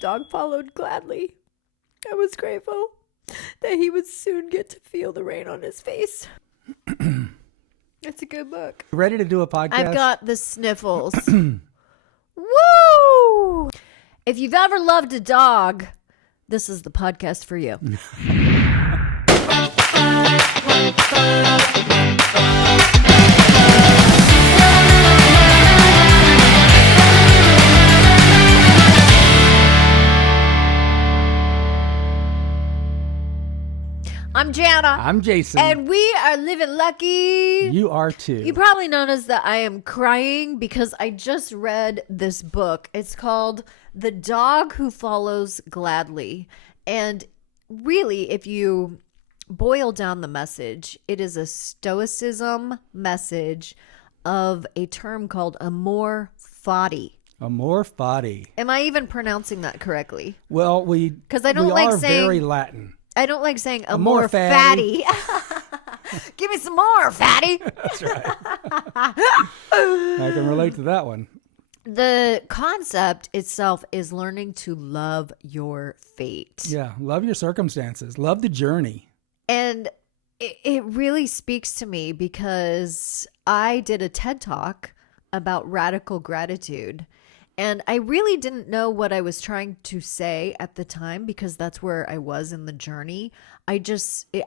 dog followed gladly. I was grateful that he would soon get to feel the rain on his face. It's a good book. Ready to do a podcast? I've got the sniffles. Woo! If you've ever loved a dog, this is the podcast for you. I'm Jana. I'm Jason. And we are living lucky. You are too. You probably noticed that I am crying because I just read this book. It's called The Dog Who Follows Gladly. And really, if you boil down the message, it is a Stoicism message of a term called Amor, Fati. Amor, Fati. Am I even pronouncing that correctly? Well, because I don't like saying very Latin. I don't like saying Amor, fatty. Give me some more, fatty. That's right. I can relate to that one. The concept itself is learning to love your fate. Yeah, love your circumstances. Love the journey. And it really speaks to me because I did a TED Talk about radical gratitude. And I really didn't know what I was trying to say at the time because that's where I was in the journey. I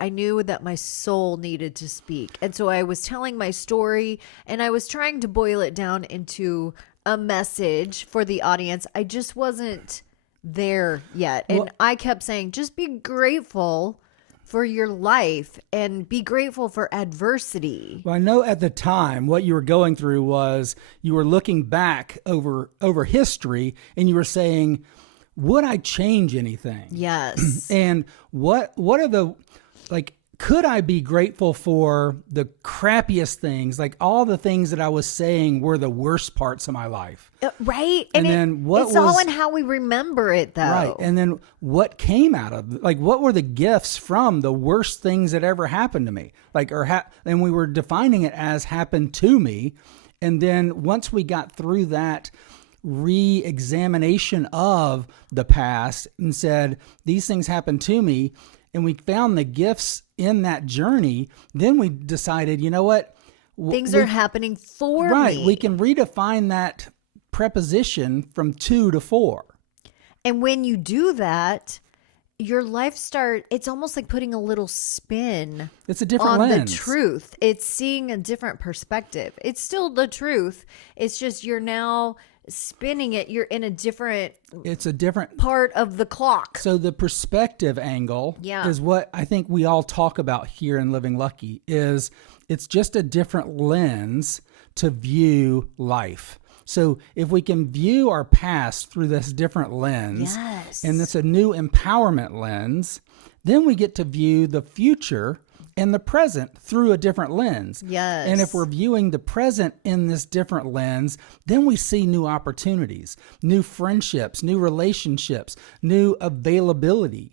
knew that my soul needed to speak. And so I was telling my story and I was trying to boil it down into a message for the audience. I just wasn't there yet. And I kept saying, just be grateful for your life and be grateful for adversity. Well, I know at the time what you were going through was you were looking back over history and you were saying, would I change anything? Yes. And what are the, like, could I be grateful for the crappiest things? Like all the things that I was saying were the worst parts of my life. Right. And then it's all in how we remember it though. Right. And then what came out of, like, what were the gifts from the worst things that ever happened to me? Like, and we were defining it as happened to me. And then once we got through that re-examination of the past and said, these things happened to me, and we found the gifts in that journey, then we decided, you know what? Things are happening for me. Right. We can redefine that preposition from 2 to 4. And when you do that, your life it's almost like putting a little spin. It's a different on lens. The truth. It's seeing a different perspective. It's still the truth. It's just you're now spinning it. You're in a different part of the clock. So the perspective angle is what I think we all talk about here in Living Lucky. Is it's just a different lens to view life. So if we can view our past through this different lens, and it's a new empowerment lens, then we get to view the future and the present through a different lens. Yes. And if we're viewing the present in this different lens, then we see new opportunities, new friendships, new relationships, new availability.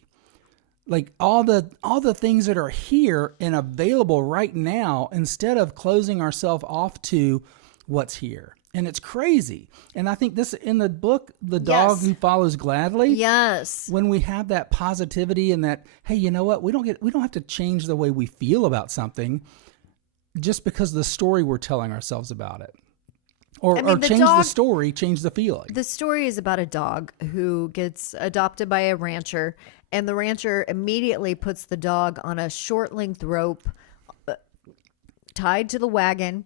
Like all the things that are here and available right now, instead of closing ourselves off to what's here. And it's crazy. And I think this in the book, The Dog Who Follows Gladly. Yes. When we have that positivity and that, hey, you know what? We don't have to change the way we feel about something just because of the story we're telling ourselves about it. Or change the story, change the feeling. The story is about a dog who gets adopted by a rancher, and the rancher immediately puts the dog on a short length rope tied to the wagon.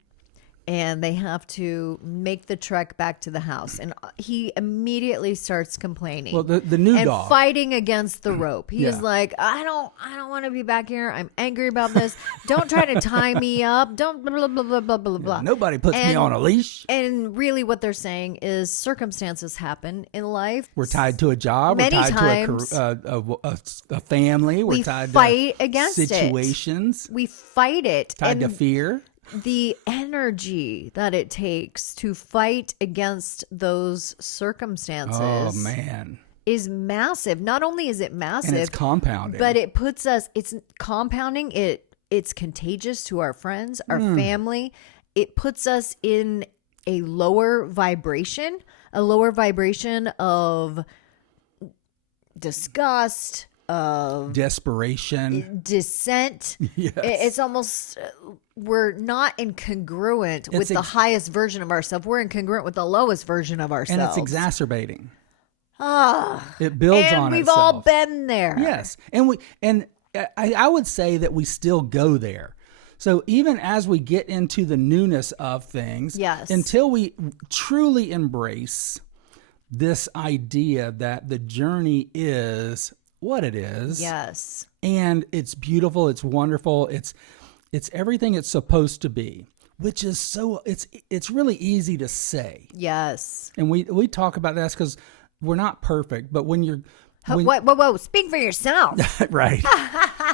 And they have to make the trek back to the house. And he immediately starts complaining. Well, the new dog. And fighting against the rope. He is like, I don't want to be back here. I'm angry about this. Don't try to tie me up. Don't blah, blah, blah, blah, blah, blah. Nobody puts me on a leash. And really what they're saying is circumstances happen in life. We're tied to a job. Many we're tied times, to a family. We're tied fight to against situations. We fight it. Tied to fear. The energy that it takes to fight against those circumstances is massive. Not only is it massive, and it's compounding, but it puts us, it's compounding. It's contagious to our friends, our family. It puts us in a lower vibration of disgust, of desperation, dissent. Yes. It's almost, we're not incongruent with the highest version of ourselves. We're incongruent with the lowest version of ourselves. And it's exacerbating. Ah, It builds and on we've itself. all been there. Yes. And I would say that we still go there. So even as we get into the newness of things, yes, until we truly embrace this idea that the journey is what it is. Yes. And it's beautiful, it's wonderful, it's everything it's supposed to be, which is it's really easy to say. Yes. And we talk about that because we're not perfect, but when you're whoa, speak for yourself. Right.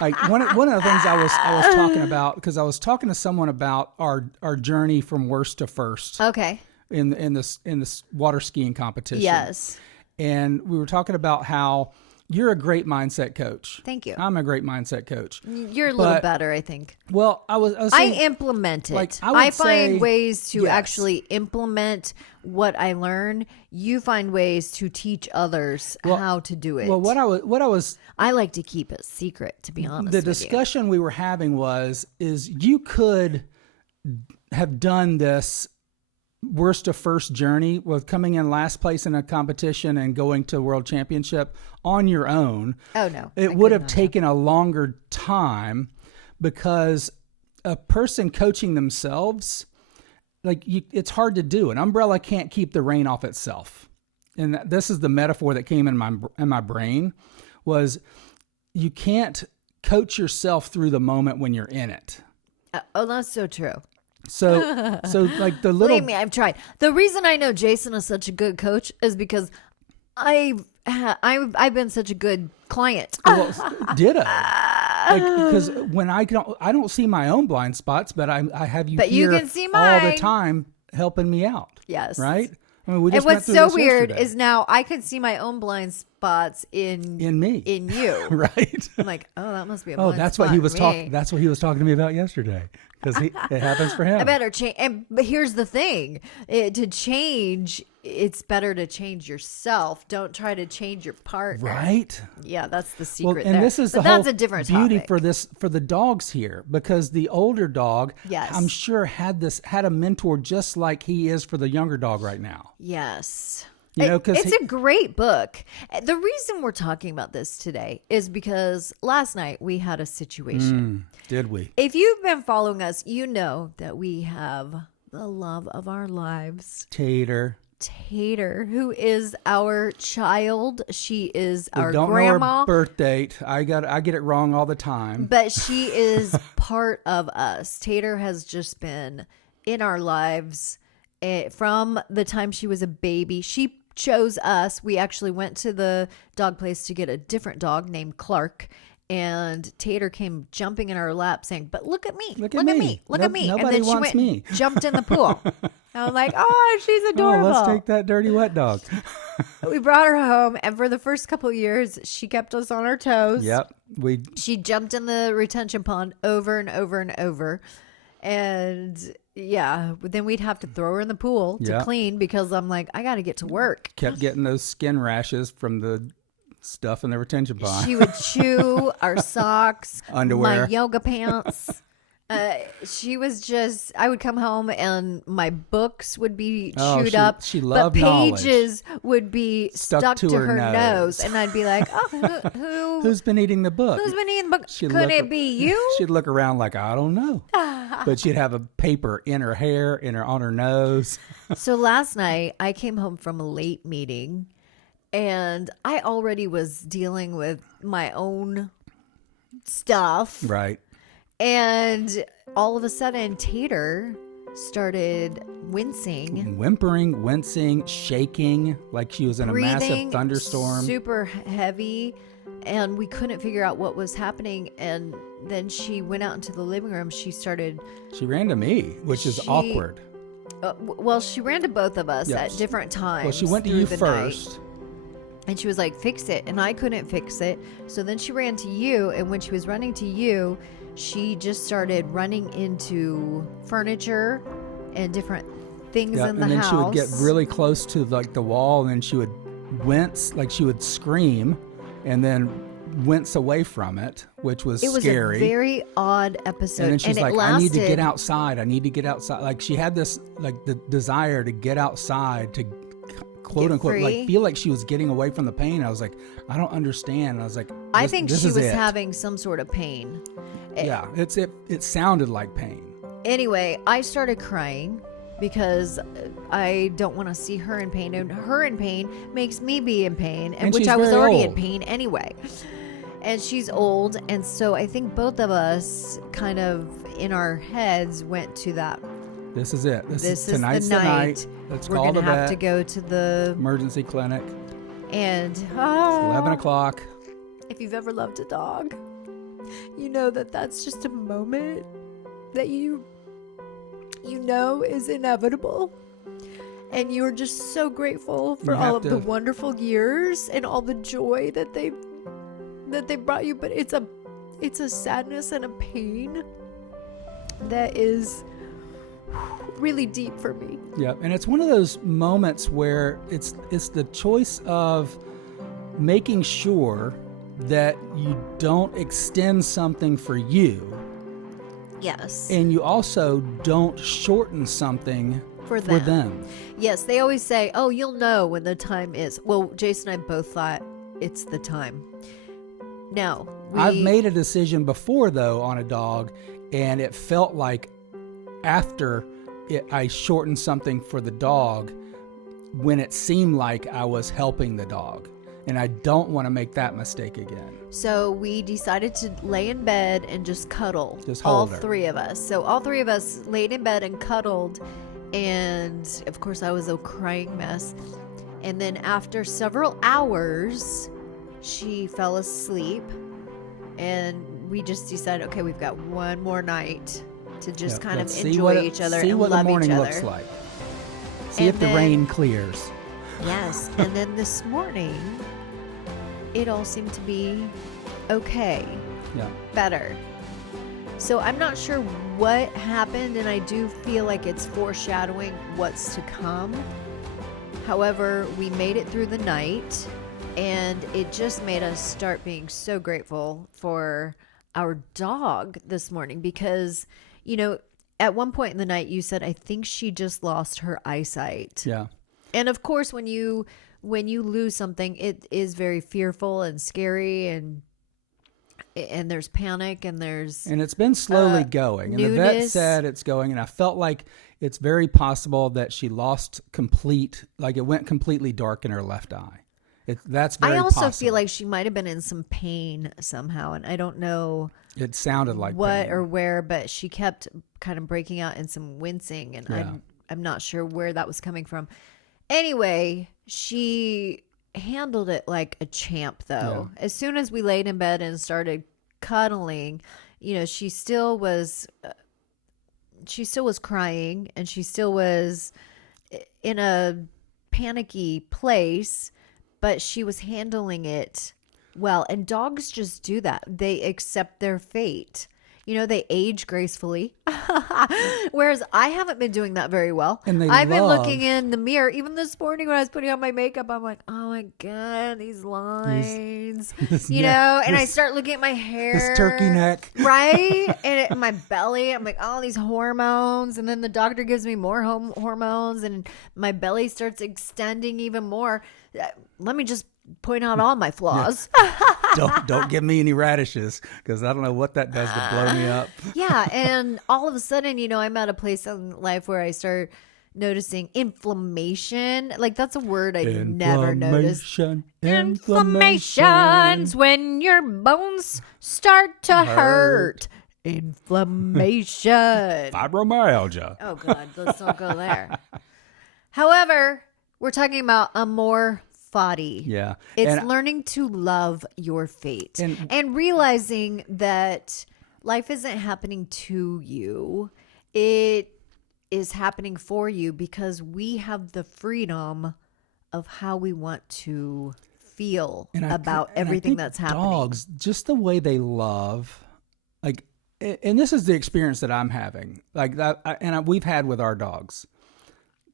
Like one of the things I was talking about, because I was talking to someone about our journey from worst to first. Okay. In this water skiing competition. Yes. And we were talking about how you're a great mindset coach. Thank you. I'm a great mindset coach. You're a little better, I think. Well, I was saying, I implement it. like, I find say, ways to yes. actually implement what I learn. You find ways to teach others how to do it. Well, what I was I like to keep it secret, to be honest. The with discussion we were having is you could have done this worst to first journey with coming in last place in a competition and going to world championship on your own. Oh no. It would have taken a longer time, because a person coaching themselves, it's hard to do. An umbrella can't keep the rain off itself. And this is the metaphor that came in my brain, was you can't coach yourself through the moment when you're in it. Oh, that's so true. So like the little. Believe me, I've tried. The reason I know Jason is such a good coach is because I've been such a good client. Well, ditto. Because when I don't see my own blind spots, but I have you. But here you can see all the mine. time, helping me out. Yes. Right. I mean, we just and what's went through so this weird yesterday. is now I can see my own blind spots in me, in you. Right. I'm like, oh, that must be a blind spot. That's what he was for talking. me. That's what he was talking to me about yesterday. Because it happens for him. I better change. But here's the thing: to change, it's better to change yourself. Don't try to change your partner. Right. Yeah, that's the secret. And there. this is but the that's whole a different beauty topic. for the dogs here, because the older dog, Yes. I'm sure had a mentor just like he is for the younger dog right now. Yes. You know, because it's a great book. The reason we're talking about this today is because last night we had a situation. Did we? If you've been following us, you know that we have the love of our lives, Tater, who is our child. She is our don't grandma. know her birth date. I get it wrong all the time. But she is part of us. Tater has just been in our lives from the time she was a baby. She chose us. We actually went to the dog place to get a different dog named Clark. And Tater came jumping in our lap saying, "But look at me. Look at me. Look at me." And Nobody then she wants went me. and jumped in the pool. I was like, "Oh, she's adorable." Oh, let's take that dirty wet dog. We brought her home, and for the first couple of years, she kept us on our toes. Yep. She jumped in the retention pond over and over and over. And yeah, then we'd have to throw her in the pool to clean, because I'm like, I got to get to work. Kept getting those skin rashes from the stuff in the retention pond. She would chew our socks, Underwear. my yoga pants. She was just, I would come home and my books would be chewed up. She loved but knowledge. pages would be stuck to her nose. And I'd be like, oh, who's been eating the book? who's been eating the book? Could it be you? She'd look around like, I don't know. But she'd have a paper in her hair, on her nose. So last night I came home from a late meeting, and I already was dealing with my own stuff. Right. And all of a sudden, Tater started wincing, Whimpering, wincing, shaking like she was in a massive thunderstorm. Super heavy. And we couldn't figure out what was happening. And then she went out into the living room. She ran to me, which is awkward. Well, she ran to both of us at different times. Well, she went to you first. Night. And she was like, fix it. And I couldn't fix it. So then she ran to you. And when she was running to you, she just started running into furniture and different things in the house. And then she would get really close to like the wall, and then she would wince, like she would scream, and then wince away from it, which was It was scary. a very odd episode. And then she's and like, it lasted, I need to get outside. I need to get outside. Like she had this, like the desire to get outside to quote Get unquote, free. like feel like she was getting away from the pain. I was like, I don't understand. And I was like, I think this she is was it. having some sort of pain. Yeah, it sounded like pain. Anyway, I started crying because I don't want to see her in pain, and her in pain makes me be in pain, and which she's I was very already in old. pain anyway. And she's old, and so I think both of us kind of in our heads went to that. This is it. This is tonight's the the night. night. Let's We're call gonna the have vet. to go to the Emergency clinic. and It's 11 o'clock. If you've ever loved a dog, you know that that's just a moment that you know is inevitable. And you're just so grateful for You all have of to- the wonderful years and all the joy that they brought you. But it's a sadness and a pain that is really deep for me. Yeah, and it's one of those moments where it's the choice of making sure that you don't extend something for you, Yes. and you also don't shorten something For for them. them. Yes, they always say, "Oh, you'll know when the time is." Well, Jason and I both thought it's the time. No, I've made a decision before though on a dog, and it felt like after I shortened something for the dog when it seemed like I was helping the dog. And I don't want to make that mistake again. So we decided to lay in bed and just cuddle. Just all hold her. three of us. So all three of us laid in bed and cuddled. And of course, I was a crying mess. And then after several hours, she fell asleep. And we just decided, okay, we've got one more night to just Yeah, kind of let's see enjoy what each other see and what love the morning each other. looks like. See And if the then- rain clears. Yes. And then this morning, it all seemed to be okay. Yeah. Better. So I'm not sure what happened, and I do feel like it's foreshadowing what's to come. However, we made it through the night, and it just made us start being so grateful for our dog this morning because, you know, at one point in the night you said, I think she just lost her eyesight. Yeah. And of course, when you lose something, it is very fearful and scary, and there's panic, and there's And it's been slowly going. And the vet newness. said it's going. And I felt like it's very possible that she lost it went completely dark in her left eye. That's very I also possible. feel like she might have been in some pain somehow, and I don't know It sounded like what pain. or where, but she kept kind of breaking out in some wincing, and Yeah. I'm not sure where that was coming from. Anyway, she handled it like a champ, though. As soon as we laid in bed and started cuddling, you know, she still was crying, and she still was in a panicky place, but she was handling it well. And dogs just do that. They accept their fate. You know, they age gracefully. Whereas I haven't been doing that very well. And I've been looking in the mirror. Even this morning when I was putting on my makeup, I'm like, oh my God, these lines. You know, and I start looking at my hair. This turkey neck. Right? And my belly, I'm like, oh, these hormones. And then the doctor gives me more hormones, and my belly starts extending even more. Let me just point out all my flaws. Don't give me any radishes, because I don't know what that does to blow me up. Yeah, and all of a sudden, you know, I'm at a place in life where I start noticing inflammation. Like, that's a word I never noticed. Inflammations when your bones start to hurt. Inflammation. Fibromyalgia. Oh God, let's not go there. However, we're talking about Amor, Fati. Yeah. It's And- learning to love your fate And- and realizing that life isn't happening to you. It is happening for you because we have the freedom of how we want to feel And about I everything think that's happening. Dogs, just the way they love, like, and this is the experience that I'm having, like that, we've had with our dogs.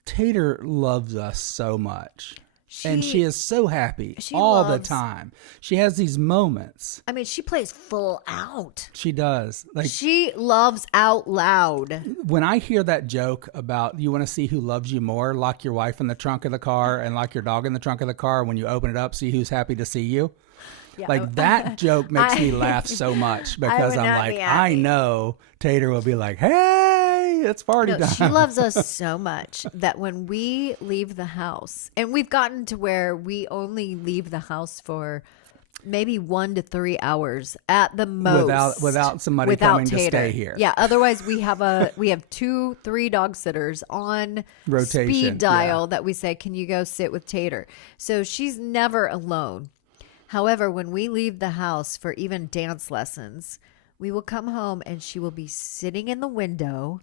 Tater loves us so much. And she is so happy she all the loves- time. She has these moments. I mean, she plays full out. She does. Like, She loves out loud. when I hear that joke about you want to see who loves you more, lock your wife in the trunk of the car and lock your dog in the trunk of the car. When you open it up, see who's happy to see you. Yeah. Like, that joke makes me laugh so much because would I'm not like, be I happy. know Tater will be like, hey, it's party No, time. she loves us so much that when we leave the house, and we've gotten to where we only leave the house for maybe 1 to 3 hours at the most, without somebody coming to Tater. stay here. Yeah, otherwise we have 2-3 dog sitters on Rotation, speed dial yeah. that we say, can you go sit with Tater? So she's never alone. However, when we leave the house for even dance lessons, we will come home and she will be sitting in the window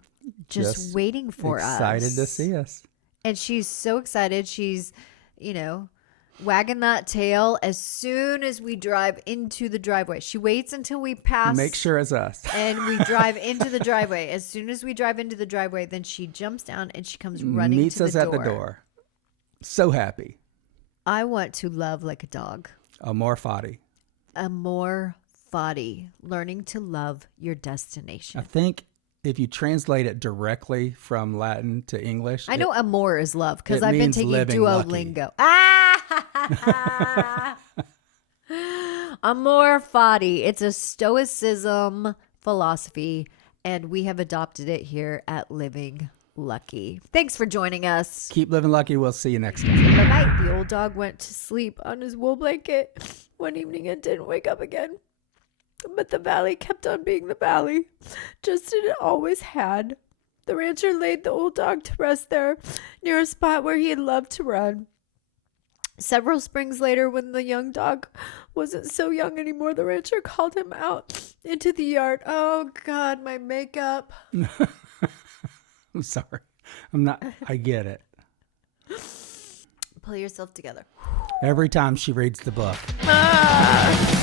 just waiting for us. Excited to see us. And she's so excited. She's, wagging that tail as soon as we drive into the driveway. She waits until we pass. Make sure it's us. And we drive into the driveway. As soon as we drive into the driveway, then she jumps down and she comes running Meets to us the at the door. So happy. I want to love like a dog. Amor Fati. Amor Fati. Learning to love your I destination. think if you translate it directly from Latin to English, I know amor is love because it I've been means taking living Duolingo. Ah! Amor Fati. It's a Stoicism philosophy, and we have adopted it here at Living Lucky. Thanks for joining us. keep living lucky. We'll see you next time. Bye-bye. The old dog went to sleep on his wool blanket one evening and didn't wake up again. But the valley kept on being the valley, just as it always had. The rancher laid the old dog to rest there, near a spot where he had loved to run. Several springs later, when the young dog wasn't so young anymore, the rancher called him out into the yard. Oh, God, my makeup. I'm sorry. I get it. Pull yourself together. Every time she reads the book. Ah!